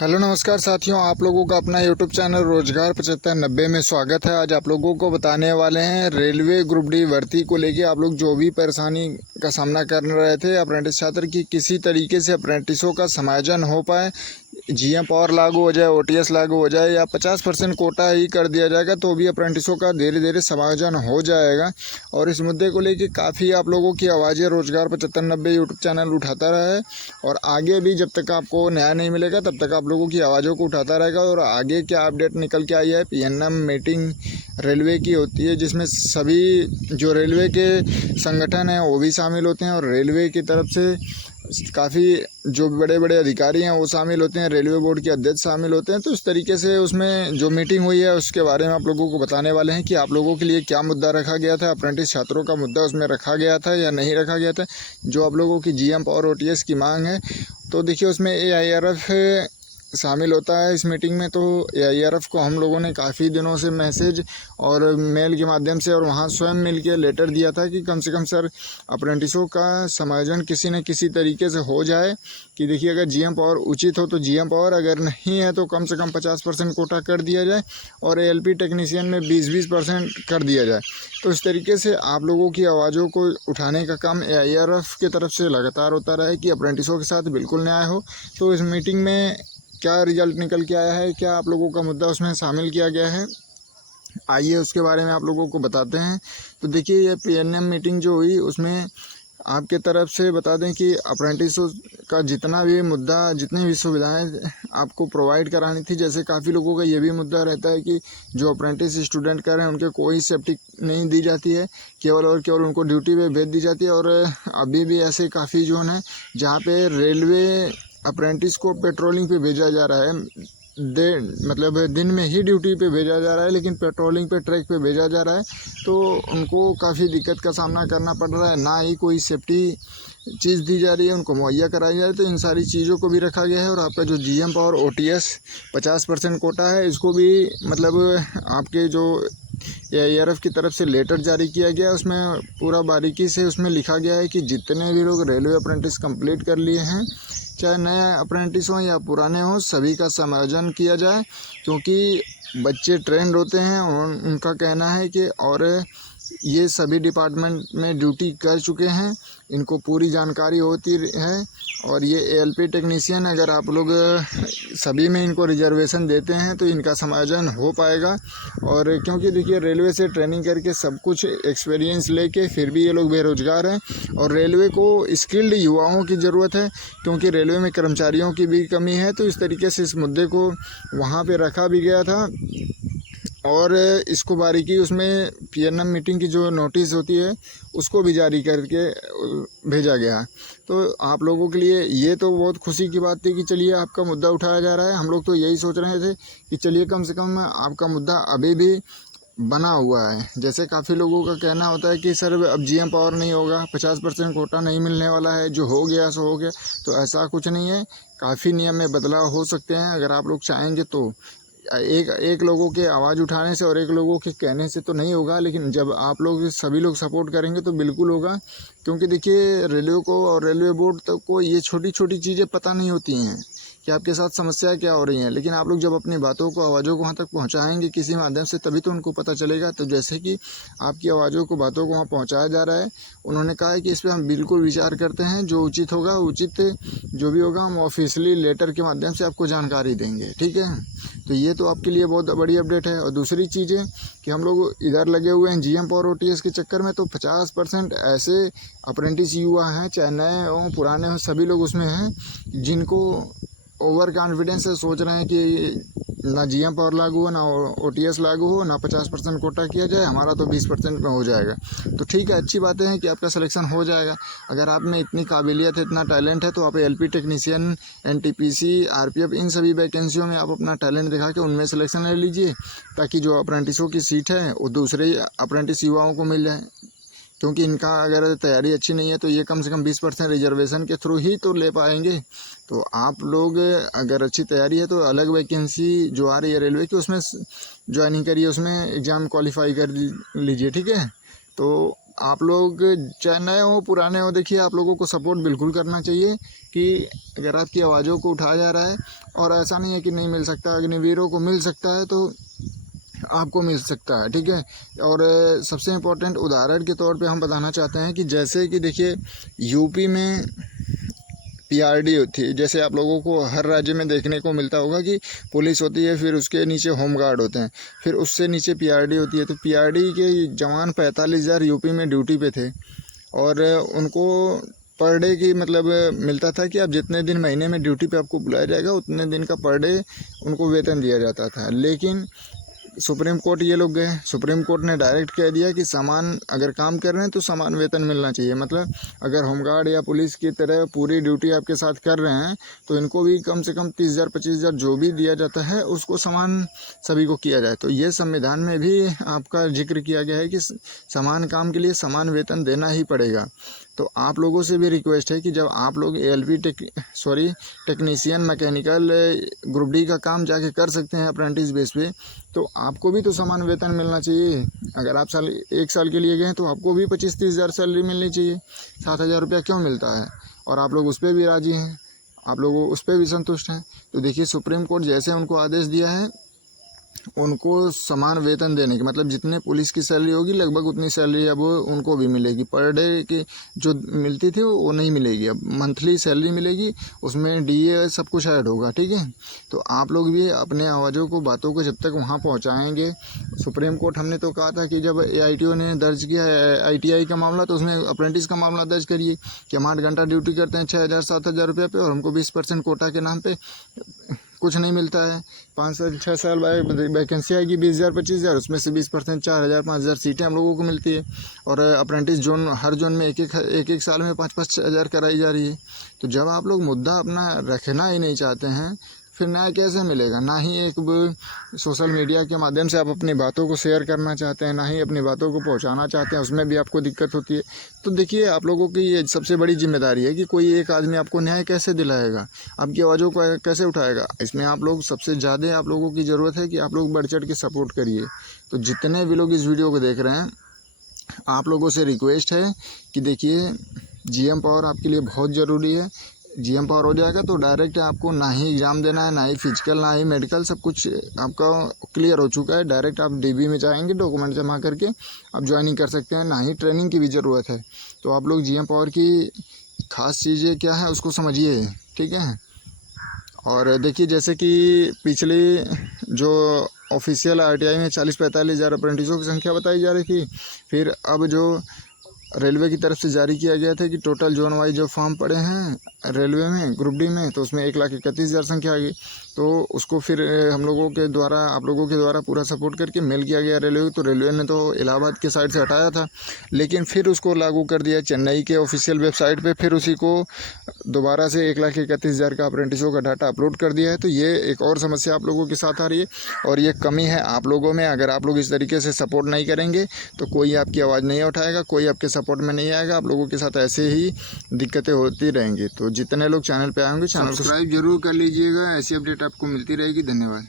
Hello नमस्कार साथियों, आप लोगों का अपना यूट्यूब चैनल रोजगार 7590 में स्वागत है। आज आप लोगों को बताने वाले हैं रेलवे ग्रुप डी भर्ती को लेके आप लोग जो भी परेशानी का सामना कर रहे थे अप्रेंटिस छात्र की, किसी तरीके से अप्रेंटिसों का समायोजन हो पाए, जीएम पावर लागू हो जाए, ओटीएस लागू हो जाए या 50% कोटा ही कर दिया जाएगा तो भी अप्रेंटिसों का धीरे धीरे समायोजन हो जाएगा। और इस मुद्दे को लेके काफ़ी आप लोगों की आवाज़ें रोजगार 7590 यूट्यूब चैनल उठाता रहा है और आगे भी जब तक आपको न्याय नहीं मिलेगा तब तक आप लोगों की आवाज़ों को उठाता रहेगा। और आगे क्या अपडेट निकल के आई है, पीएनएम मीटिंग रेलवे की होती है जिसमें सभी जो रेलवे के संगठन हैं वो भी शामिल होते हैं और रेलवे की तरफ से काफ़ी जो बड़े बड़े अधिकारी हैं वो शामिल होते हैं, रेलवे बोर्ड के अध्यक्ष शामिल होते हैं। तो इस तरीके से उसमें जो मीटिंग हुई है उसके बारे में आप लोगों को बताने वाले हैं कि आप लोगों के लिए क्या मुद्दा रखा गया था, अप्रेंटिस छात्रों का मुद्दा उसमें रखा गया था या नहीं रखा गया था, जो आप लोगों की जीएम और ओटीएस की मांग है। तो देखिए उसमें एआईआरएफ शामिल होता है इस मीटिंग में। तो एआईआरएफ को हम लोगों ने काफ़ी दिनों से मैसेज और मेल के माध्यम से और वहाँ स्वयं मिल के लेटर दिया था कि कम से कम सर अप्रेंटिसों का समायोजन किसी न किसी तरीके से हो जाए। कि देखिए अगर जीएम पावर उचित हो तो जीएम पावर, अगर नहीं है तो कम से कम 50% कोटा कर दिया जाए और एएलपी टेक्नीशियन में 20% कर दिया जाए। तो इस तरीके से आप लोगों की आवाज़ों को उठाने का काम एआईआरएफ की तरफ से लगातार होता रहा है कि अप्रेंटिसों के साथ बिल्कुल न्याय हो। तो इस मीटिंग में क्या रिजल्ट निकल के आया है, क्या आप लोगों का मुद्दा उसमें शामिल किया गया है, आइए उसके बारे में आप लोगों को बताते हैं। तो देखिए ये पीएनएम मीटिंग जो हुई उसमें आपके तरफ से बता दें कि अप्रेंटिसों का जितना भी मुद्दा, जितनी भी सुविधाएं आपको प्रोवाइड करानी थी, जैसे काफ़ी लोगों का ये भी मुद्दा रहता है कि जो अप्रेंटिस स्टूडेंट कर रहे हैं उनके कोई सेफ्टी नहीं दी जाती है, केवल और केवल उनको ड्यूटी पे भेज दी जाती है। और अभी भी ऐसे काफ़ी जोन हैं जहाँ पे रेलवे अप्रेंटिस को पेट्रोलिंग पे भेजा जा रहा है, मतलब दिन में ही ड्यूटी पे भेजा जा रहा है लेकिन पेट्रोलिंग पे ट्रैक पे भेजा जा रहा है। तो उनको काफ़ी दिक्कत का सामना करना पड़ रहा है, ना ही कोई सेफ्टी चीज़ दी जा रही है, उनको मुहैया कराई जा रही है। तो इन सारी चीज़ों को भी रखा गया है। और आपका जो जीएम और ओटीएस 50% कोटा है इसको भी मतलब आपके जो एआईआरएफ की तरफ से लेटर जारी किया गया, उसमें पूरा बारीकी से उसमें लिखा गया है कि जितने भी लोग रेलवे अप्रेंटिस कंप्लीट कर लिए हैं, चाहे नए अप्रेंटिस हों या पुराने हों, सभी का समायोजन किया जाए। क्योंकि बच्चे ट्रेंड होते हैं, उनका कहना है कि और ये सभी डिपार्टमेंट में ड्यूटी कर चुके हैं, इनको पूरी जानकारी होती है। और ये एएलपी टेक्नीशियन अगर आप लोग सभी में इनको रिजर्वेशन देते हैं तो इनका समायोजन हो पाएगा। और क्योंकि देखिए रेलवे से ट्रेनिंग करके सब कुछ एक्सपीरियंस लेके फिर भी ये लोग बेरोजगार हैं और रेलवे को स्किल्ड युवाओं की ज़रूरत है, क्योंकि रेलवे में कर्मचारियों की भी कमी है। तो इस तरीके से इस मुद्दे को वहाँ पे रखा भी गया था और इसको बारीकी उसमें पीएनएम मीटिंग की जो नोटिस होती है उसको भी जारी करके भेजा गया। तो आप लोगों के लिए ये तो बहुत खुशी की बात थी कि चलिए आपका मुद्दा उठाया जा रहा है। हम लोग तो यही सोच रहे थे कि चलिए कम से कम आपका मुद्दा अभी भी बना हुआ है। जैसे काफ़ी लोगों का कहना होता है कि सर अब जीएम पावर नहीं होगा, 50% कोटा नहीं मिलने वाला है, जो हो गया सो हो गया। तो ऐसा कुछ नहीं है, काफ़ी नियम में बदलाव हो सकते हैं अगर आप लोग चाहेंगे तो। एक लोगों के आवाज़ उठाने से और एक लोगों के कहने से तो नहीं होगा, लेकिन जब आप लोग सभी लोग सपोर्ट करेंगे तो बिल्कुल होगा। क्योंकि देखिए रेलवे को और रेलवे बोर्ड तक को ये छोटी छोटी चीज़ें पता नहीं होती हैं कि आपके साथ समस्या क्या हो रही है, लेकिन आप लोग जब अपनी बातों को, आवाज़ों को वहाँ तक पहुँचाएंगे किसी माध्यम से, तभी तो उनको पता चलेगा। तो जैसे कि आपकी आवाज़ों को, बातों को वहाँ पहुँचाया जा रहा है, उन्होंने कहा है कि इस पर हम बिल्कुल विचार करते हैं, जो उचित होगा, उचित जो भी होगा हम ऑफिशियली लेटर के माध्यम से आपको जानकारी देंगे, ठीक है। तो ये तो आपके लिए बहुत बड़ी अपडेट है। और दूसरी चीज़ है कि हम लोग इधर लगे हुए हैं जीएम और ओटीएस के चक्कर में, तो 50% ऐसे अप्रेंटिस युवा हैं, चाहे नए हों पुराने हों, सभी लोग उसमें हैं जिनको ओवर कॉन्फिडेंस से सोच रहे हैं कि ना जीएम पावर लागू हो, ना ओटीएस लागू हो, ना 50% कोटा किया जाए, हमारा तो 20% में हो जाएगा। तो ठीक है, अच्छी बातें हैं कि आपका सिलेक्शन हो जाएगा। अगर आप में इतनी काबिलियत है, इतना टैलेंट है, तो आप एलपी टेक्नीशियन, एनटीपीसी, आरपीएफ, इन सभी वैकेंसियों में आप अपना टैलेंट दिखा के उनमें सिलेक्शन ले लीजिए, ताकि जो अप्रेंटिसों की सीट है वो दूसरे अप्रेंटिस युवाओं को मिल जाए। क्योंकि इनका अगर तैयारी अच्छी नहीं है तो ये कम से कम 20% रिजर्वेशन के थ्रू ही तो ले पाएंगे। तो आप लोग अगर अच्छी तैयारी है तो अलग वैकेंसी जो आ रही है रेलवे की, उसमें ज्वाइनिंग करिए, उसमें एग्ज़ाम क्वालिफाई कर लीजिए, ठीक है। तो आप लोग चाहे नए हो पुराने हो, देखिए आप लोगों को सपोर्ट बिल्कुल करना चाहिए कि अगर आपकी आवाज़ों को उठाया जा रहा है, और ऐसा नहीं है कि नहीं मिल सकता, अग्निवीरों को मिल सकता है तो आपको मिल सकता है, ठीक है। और सबसे इम्पोर्टेंट उदाहरण के तौर पे हम बताना चाहते हैं कि जैसे कि देखिए यूपी में पीआरडी होती है, जैसे आप लोगों को हर राज्य में देखने को मिलता होगा कि पुलिस होती है, फिर उसके नीचे होमगार्ड होते हैं, फिर उससे नीचे पीआरडी होती है। तो पीआरडी के जवान 45,000 यूपी में ड्यूटी पे थे, और उनको पर डे की मतलब मिलता था कि आप जितने दिन महीने में ड्यूटी पे आपको बुलाया जाएगा उतने दिन का पर डे उनको वेतन दिया जाता था। लेकिन सुप्रीम कोर्ट ये लोग गए, सुप्रीम कोर्ट ने डायरेक्ट कह दिया कि समान अगर काम कर रहे हैं तो समान वेतन मिलना चाहिए। मतलब अगर होमगार्ड या पुलिस की तरह पूरी ड्यूटी आपके साथ कर रहे हैं तो इनको भी कम से कम 30,000 25,000 जो भी दिया जाता है उसको समान सभी को किया जाए। तो ये संविधान में भी आपका जिक्र किया गया है कि समान काम के लिए समान वेतन देना ही पड़ेगा। तो आप लोगों से भी रिक्वेस्ट है कि जब आप लोग ALP technician mechanical group D का काम जाके कर सकते हैं अप्रेंटिस बेस पे, तो आपको भी तो समान वेतन मिलना चाहिए। अगर आप एक साल के लिए गए तो आपको भी 25-30 हज़ार सैलरी मिलनी चाहिए। 7,000 रुपया क्यों मिलता है और आप लोग उस पर भी राजी हैं, आप लोग उस पर भी संतुष्ट हैं। तो देखिए सुप्रीम कोर्ट जैसे उनको आदेश दिया है उनको समान वेतन देने की, मतलब जितने पुलिस की सैलरी होगी लगभग उतनी सैलरी अब उनको भी मिलेगी। पर डे की जो मिलती थी वो नहीं मिलेगी, अब मंथली सैलरी मिलेगी, उसमें डीए सब कुछ ऐड होगा, ठीक है। तो आप लोग भी अपने आवाज़ों को बातों को जब तक वहाँ पहुँचाएँगे, सुप्रीम कोर्ट हमने तो कहा था कि जब AITO ने दर्ज किया ITI का मामला तो उसमें अप्रेंटिस का मामला दर्ज करिए कि हम 8 घंटा ड्यूटी करते हैं 6,000-7,000 रुपये पे और हमको 20% कोटा के नाम पे कुछ नहीं मिलता है। 5 से 6 साल बाद वैकेंसी आएगी 20,000 25,000, उसमें से 20% 4,000 5,000 सीटें हम लोगों को मिलती है। और अप्रेंटिस जोन हर जोन में एक साल में 5-5 हज़ार कराई जा रही है। तो जब आप लोग मुद्दा अपना रखना ही नहीं चाहते हैं फिर न्याय कैसे मिलेगा। ना ही एक सोशल मीडिया के माध्यम से आप अपनी बातों को शेयर करना चाहते हैं, ना ही अपनी बातों को पहुंचाना चाहते हैं, उसमें भी आपको दिक्कत होती है। तो देखिए आप लोगों की ये सबसे बड़ी जिम्मेदारी है कि कोई एक आदमी आपको न्याय कैसे दिलाएगा, आपकी आवाज़ों को कैसे उठाएगा। इसमें आप लोग सबसे ज़्यादा आप लोगों की ज़रूरत है कि आप लोग बढ़ चढ़ के सपोर्ट करिए। तो जितने भी लोग इस वीडियो को देख रहे हैं आप लोगों से रिक्वेस्ट है कि देखिए GM पावर आपके लिए बहुत ज़रूरी है। GM पावर हो जाएगा तो डायरेक्ट आपको ना ही एग्ज़ाम देना है, ना ही फिजिकल, ना ही मेडिकल, सब कुछ आपका क्लियर हो चुका है। डायरेक्ट आप DB में जाएंगे, डॉक्यूमेंट जमा करके आप ज्वाइनिंग कर सकते हैं, ना ही ट्रेनिंग की भी ज़रूरत है। तो आप लोग GM पावर की ख़ास चीज़ें क्या है उसको समझिए, ठीक है। और देखिए जैसे कि पिछले जो ऑफिशियल RTI में 40-45 हज़ार अप्रेंटिसों की संख्या बताई जा रही थी, फिर अब जो रेलवे की तरफ से जारी किया गया था कि टोटल जोन वाइज जो फॉर्म पड़े हैं रेलवे में ग्रुप डी में, तो उसमें 1,31,000 संख्या आ गई। तो उसको फिर हम लोगों के द्वारा आप लोगों के द्वारा पूरा सपोर्ट करके मेल किया गया रेलवे को। तो रेलवे ने तो इलाहाबाद के साइड से हटाया था, लेकिन फिर उसको लागू कर दिया चेन्नई के ऑफिशियल वेबसाइट पे, फिर उसी को दोबारा से 1,31,000 का अप्रेंटिसों का डाटा अपलोड कर दिया है। तो ये एक और समस्या आप लोगों के साथ आ रही है और ये कमी है आप लोगों में। अगर आप लोग इस तरीके से सपोर्ट नहीं करेंगे तो कोई आपकी आवाज़ नहीं उठाएगा, कोई आपके सपोर्ट में नहीं आएगा, आप लोगों के साथ ऐसे ही दिक्कतें होती रहेंगी। तो जितने लोग चैनल पे आएंगे चैनल को सब्सक्राइब जरूर कर लीजिएगा, ऐसी अपडेट आपको मिलती रहेगी। धन्यवाद।